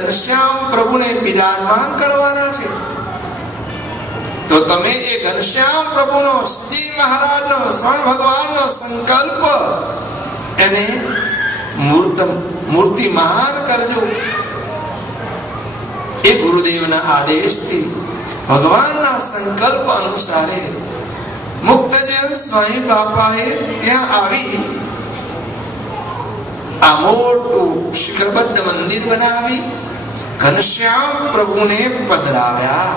ઘનશ્યામ પ્રભુને બિરાજમાન કરવાના છે. તો તમે એ ઘનશ્યામ પ્રભુનો, શ્રી મહારાજનો, સ્વામી ભગવાનનો સંકલ્પ એને મૂર્તિમાન કરજો. એ ગુરુદેવના આદેશથી ભગવાનના સંકલ્પ અનુસારે મુક્તજન સ્વામી બાપાએ ત્યાં આવી આ મોટું શિખરબદ્ધ મંદિર બનાવી ઘનશ્યામ પ્રભુને પધરાવ્યા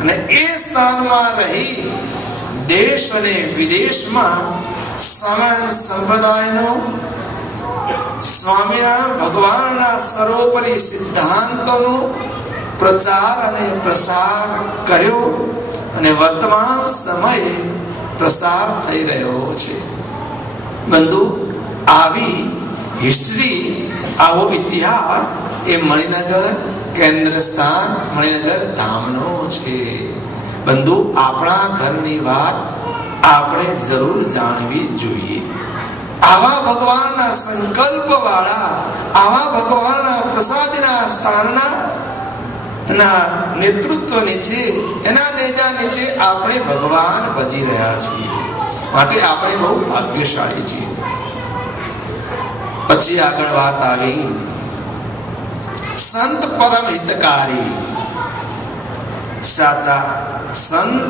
અને એ સ્થાનમાં રહી દેશ અને વિદેશમાં સમાન સંપ્રદાયનો, સ્વામિનારાયણ ભગવાનના સર્વોપરી સિદ્ધાંતોનો પ્રચાર અને પ્રસાર કર્યો અને વર્તમાન સમયે પ્રસાર થઈ રહ્યો છે. બંધુ, આવી હિસ્ટ્રી, આવો ઇતિહાસ એ મણિનગર કેન્દ્ર સ્થાન, મણિનગર ધામનો છે. બંધુ, આપણા ઘરની વાત આપણે જરૂર જાણવી જોઈએ. આવા ભગવાનના સંકલ્પ વાળા, આવા ભગવાનના પ્રસાદના સ્થાનના નેતૃત્વ નીચે, એના નેજા નીચે આપણે ભગવાન ભજી રહ્યા છીએ. માટે આપણે બહુ ભાગ્યશાળી છીએ. પછી આગળ વાત આવી સંત પરમ હિતકારી. સાચા સંત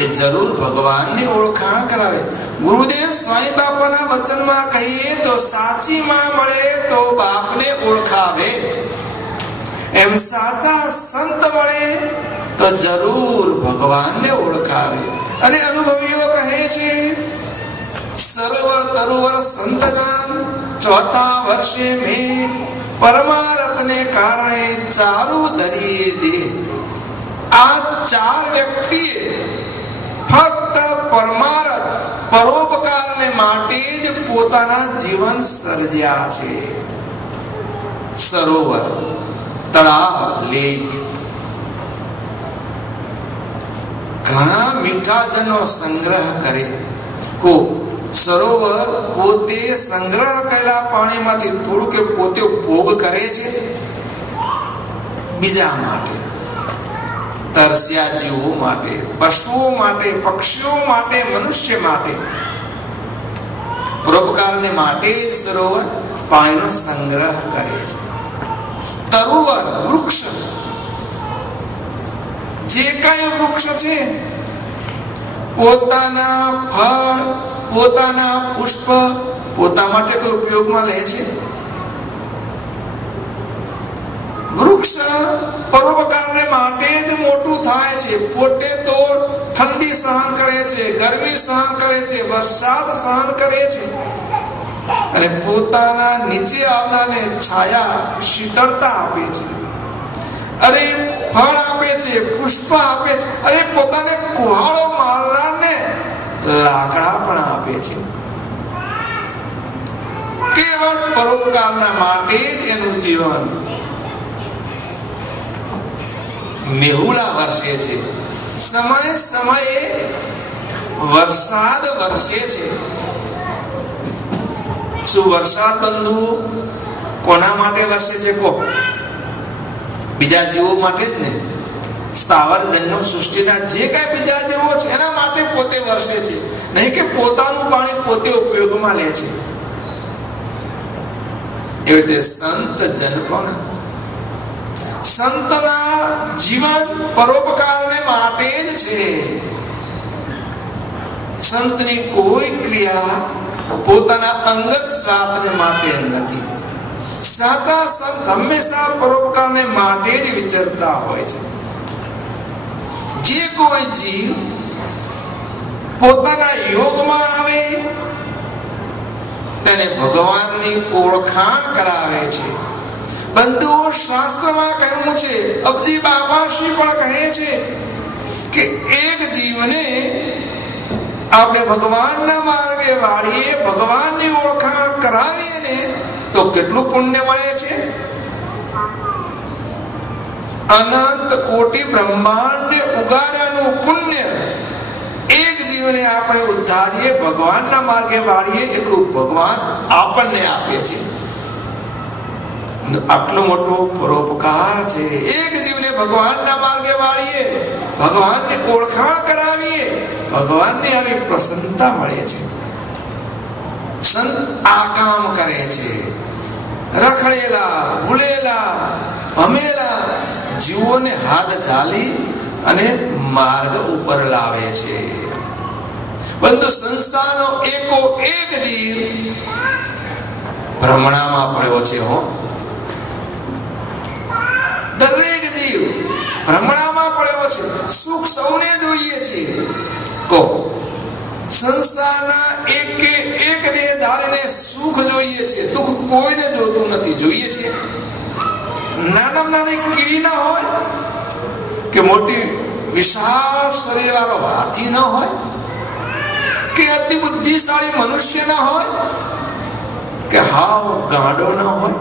એ જરૂર ભગવાનની ઓળખાણ કરાવે. ગુરુદેવ સ્વામી બાપાના વચનમાં કહીએ તો સાચી માં મળે તો બાપને ઓળખાવે, એમ સાચા સંત મળે તો જરૂર ભગવાનને ઓળખાવે. અને અનુભવીઓ કહે છે સરોવર તરોવર સંતજન ચોથા વર્ષે મેં પરમારથને કારણે ચારુ દરિયે દે. આ ચાર વ્યક્તિએ ફક્ત પરમારથ, પરોપકારને માટે જ પોતાના જીવન સર્જ્યા છે. સરોવર, તળાવ, લેક, ઘણા મીઠા જળનો સંગ્રહ કરે. કો સરોવર પોતે સંગ્રહ કરેલા પાણીમાંથી થોડું કે પોતે ભોગ કરે છે બીજા માટે, તરસ્યા જીવો માટે, પશુઓ માટે, પક્ષીઓ માટે, મનુષ્ય માટે, પરોપકારને માટે જ સરોવર પાણીનો સંગ્રહ કરે છે. તરુવર, વૃક્ષ, જે કઈ વૃક્ષ છે પોતાના ફળ, પોતાના પુષ્પ પોતા માટે કોઈ ઉપયોગમાં લે છે. વૃક્ષ પરોપકારને માટે જ મોટું થાય છે. પોતે તો ઠંડી સહન કરે છે, ગરમી સહન કરે છે, વરસાદ સહન કરે છે અને પોતાના નીચે આવનારને છાયા, શીતળતા આપે છે. અરે ફળ આપે છે, પુષ્પ આપે છે, અરે પોતાને કુહાડો મારનારને લાકડા પણ આપે છે. કેવળ પરોપકારના માટે જ એનું જીવન મેહુલા વર્ષે છે. સમય સમયે વરસાદ વરસે છે. શું વરસાદ બંધુઓ કોના માટે વરસે છે? કો બીજા જીવો માટે જ ને. સ્થાવર જન્મ સૃષ્ટિના જે કઈ બીજા જીવો છે એના માટે પોતે વરસે છે, નહીં કે પોતાનું પાણી પોતે ઉપયોગમાં લે છે. એવી રીતે સંત જન પણ સંતના જીવન પરોપકારને માટે જ છે. સંતની કોઈ ક્રિયા પોતાના અંગત સ્વાર્થને માટે નથી. સાચા સંત હંમેશા પરોપકારને માટે જ વિચરતા હોય છે. જે કોઈ જીવ પોતાના યોગમાં આવે તેને ભગવાનની ઓળખાણ કરાવે છે. બંધુઓ, શાસ્ત્રમાં કહ્યું છે, અબજી બાબાશ્રી પણ કહે છે કે એક જીવને આપણે ભગવાનના માર્ગે વાળીએ, ભગવાનની ઓળખાણ કરાવીએ ને તો કેટલું પુણ્ય મળે છે. અનંત કોટી બ્રહ્માંડ ઉગાડ્યાનું પુણ્ય એક જીવને આપણે ઉદ્ધારીએ, ભગવાનના માર્ગે વાળીએ એટલું ભગવાન આપણને આપે છે. આટલો મોટો પરોપકાર છે. એક જીવને ભગવાનના માર્ગે વાળીએ, ભગવાનની ઓળખાણ કરાવીએ, ભગવાનની આવી પ્રસન્નતા મળે છે. સંત આ કામ કરે છે. રખડેલા, ભૂલેલા, ભમેલા જીવોને હાથ ઝાલી અને માર્ગ ઉપર લાવે છે. બંધુ, સંસારનો એકો એક જીવ ભ્રમણામાં પડ્યો છે. દરેક જીવ ભ્રમણામાં પડ્યો છે. સુખ સૌને જોઈએ છે. સંસારના એક દેહધારીને સુખ જોઈએ છે, દુઃખ કોઈને જોતું નથી. જોઈએ છે નાનામાં નાની કીડી ના હોય કે મોટી વિશાળ શરીર વાળો હાથી ના હોય કે અતિ બુદ્ધિશાળી મનુષ્ય ના હોય કે હાવ ગાંડો ના હોય.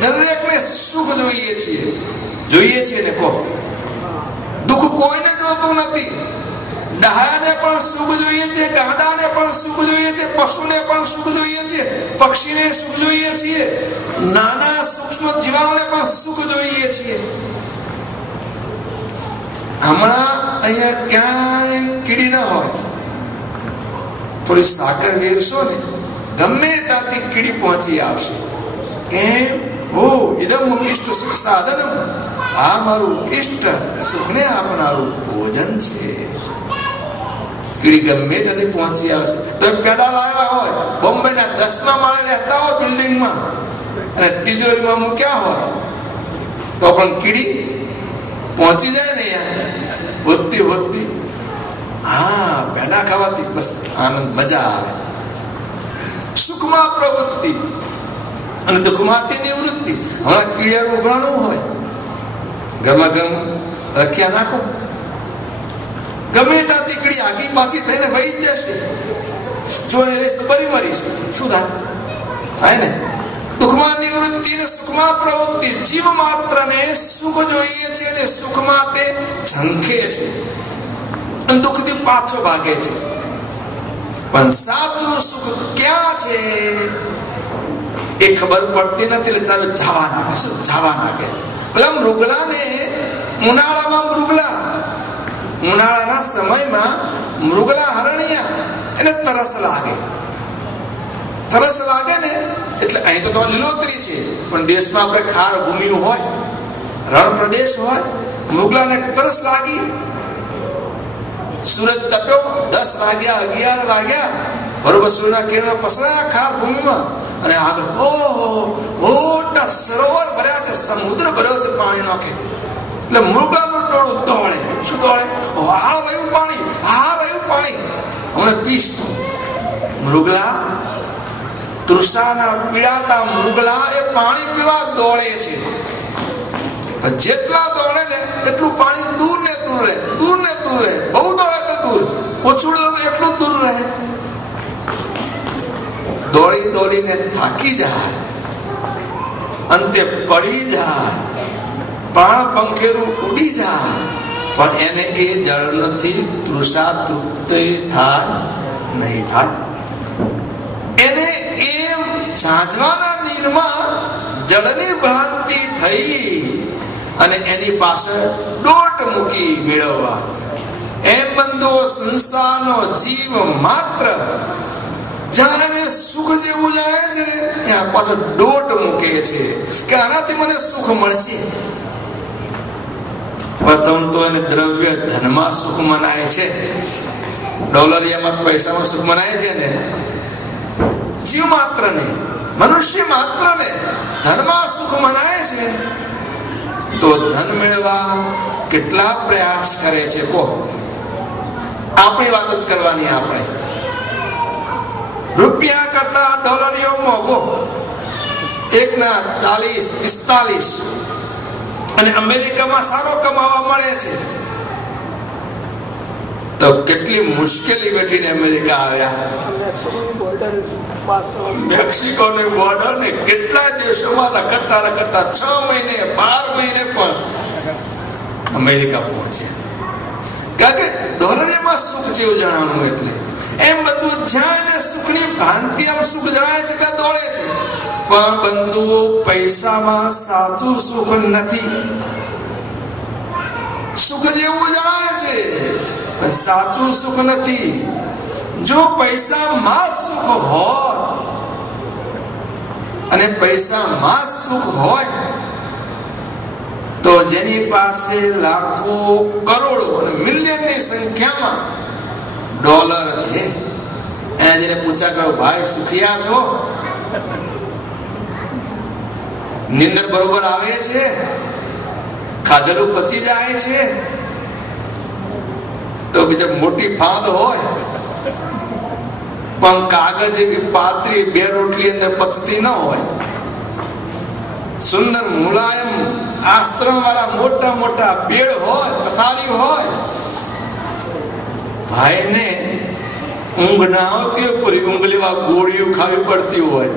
દરેકને સુખ જોઈએ છીએ. જોઈએ છીએ ને દુઃખ કોઈને જોતું નથી. ડાયાને પણ સુખ જોઈએ છે, ગાંડાને પણ સુખ જોઈએ છે, પશુને પણ સુખ જોઈએ છે, પક્ષીને સુખ જોઈએ છીએ, નાના સૂક્ષ્મ જીવાઓને પણ સુખ જોઈએ છીએ. હમણાં અહીંયા ક્યાંય કીડી ના હોય, થોડી સાકર વેરશો ને ગમે ત્યાંથી કીડી પહોંચી આવશે. કેમ? ઇદમ ઇષ્ટ સુખ સાધનમ, આ મારું ઇષ્ટ સુખને આપનારું ભોજન છે. કીડી ગમે ત્યાંથી પહોંચી આવશે. તમે પેડા લાવ્યા હોય, બોમ્બેના 10મા માળે રહેતા હોય બિલ્ડિંગમાં અને તિજોરીમાં મૂક્યા હોય તો પણ કીડી પહોંચી જાય ને યાર, હોતી હોતી. હા, પેડા ખાવાથી બસ આનંદ, મજા આવે. સુખમાં પ્રવૃત્તિ અને દુઃખમાંથી નિવૃત્તિ. હમણાં કીડિયાનું ઉઘરાણું હોય, ઘરમાં ગમ રખ્યા નાખો, ગમે ત્યાંથી કીડી આગી પાછી થઈને વહી જ જશે. જો એ રેસ તો બરી મરીશ, શું થાય ને? દુઃખમાં નિવૃત્તિ ને સુખમાં પ્રવૃત્તિ. જીવ માત્ર ને સુખ જોઈએ છે અને સુખ માટે ઝંખે છે અને દુઃખથી પાછો ભાગે છે. પણ સાચું સુખ ક્યાં છે એ ખબર પડતી નથી. એટલે ચાલો જવા નાખે, શું જવા નાખે. પેલા મૃગલાને ઉનાળામાં ઉનાળાના સમયમાં મૃગલા હરણિયા એને તરસ લાગે ને એટલે અહીં તો લીલોતરી છે, પણ દેશમાં આપણે ખાર ભૂમિ હોય, રણ પ્રદેશ હોય, મૃગલાને તરસ લાગી. સૂરજ તપ્યો, 10 વાગ્યા, 11 વાગ્યા, બરોબર સૂર્યના કિરણો પસરાયા ખાર ભૂમિમાં અને આગળ મોટા સરોવર ભર્યા છે, સમુદ્ર ભર્યો છે પાણી નાખે. એટલે મૃગલાનું ટોળું દોડે. શું દોડે? આ રહ્યું પાણી, આ રહ્યું પાણી, હમણાં પીશ. મૃગલા, તૃષાના પીડાતા મૃગલા એ પાણી પીવા દોડે છે. જેટલા દોડે ને એટલું પાણી દૂર ને દૂર રહે, દૂર ને દૂર રહે. બહુ દોડે તો દૂર, ઓછું દોડે એટલું દૂર રહે. દોડી દોડીને થાકી જાય, અંતે પડી જાય, પ્રાણ પંખેરું ઉડી જાય, પણ એને એ જળ નથી તૃષા તૃપ્ત થાય નહીં થાય. એને એમ ઝાંઝવાના નીરમાં જળની ભ્રાંતિ થઈ અને એની પાછળ દોટ મૂકી મેળવવા. એમ બંધો સંસારનો જીવ માત્ર જાણે સુખ જેવું જાય છે ને ત્યાં પાછળ દોટ મૂકે છે કે આનાથી મને સુખ મળશે. પ્રથમ તો એને દ્રવ્ય ધનમાં સુખ મનાય છે, ડોલરિયામાં પૈસામાં સુખ મનાય છે ને. જીવ માત્ર ને, મનુષ્ય માત્ર ને ધનમાં સુખ મનાય છે. તો ધન મેળવવા કેટલા પ્રયાસ કરે છે કો? આપણી વાત જ કરવાની. આપણે રૂપિયા કરતા ડોલરિયો મોંઘો, એકના 40-45, અને અમેરિકામાં સારો કમાવા મળે છે. તો કેટલી મુશ્કેલી વેઠીને અમેરિકા આવ્યા. મેક્સિકોની બોર્ડર ને કેટલા દેશોમાં રખડતા 6 મહિને 12 મહિને પણ અમેરિકા પહોંચ્યા. કારણ કે ડોલરમાં સુખ જેવું જણાવવાનું. એટલે એમ બધું જ્યાં સુખની ભ્રાંતિ આમ સુખ જણાય છે ત્યાં દોડે છે, પણ બંધુઓ પૈસામાં સાચું સુખ નથી. સુખ જેવું જણાય છે પણ સાચું સુખ નથી. જો પૈસામાં સુખ હોય અને પૈસામાં સુખ હોય તો જેની પાસે લાખો કરોડો અને મિલિયનની સંખ્યામાં ડોલર છે, એને જેને પૂછ્યા કરો ભાઈ સુખિયા છો, નિંદર બરોબર આવે છે, ખાધેલું પચી જાય છે, તો બીજા મોટી ફાંદ હોય પણ કાગળ જેવી પાતળી બે રોટલી અંદર પચતી ન હોય, સુંદર મુલાયમ આસ્ત્રમ વાળા મોટા મોટા બેડ હોય, પથારી હોય, ભાઈને ઊંઘ ના આવતી હોય, પૂરી ઊંઘ લેવા ગોળીઓ ખાવી પડતી હોય,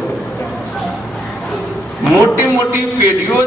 મોટી મોટી પેઢીઓ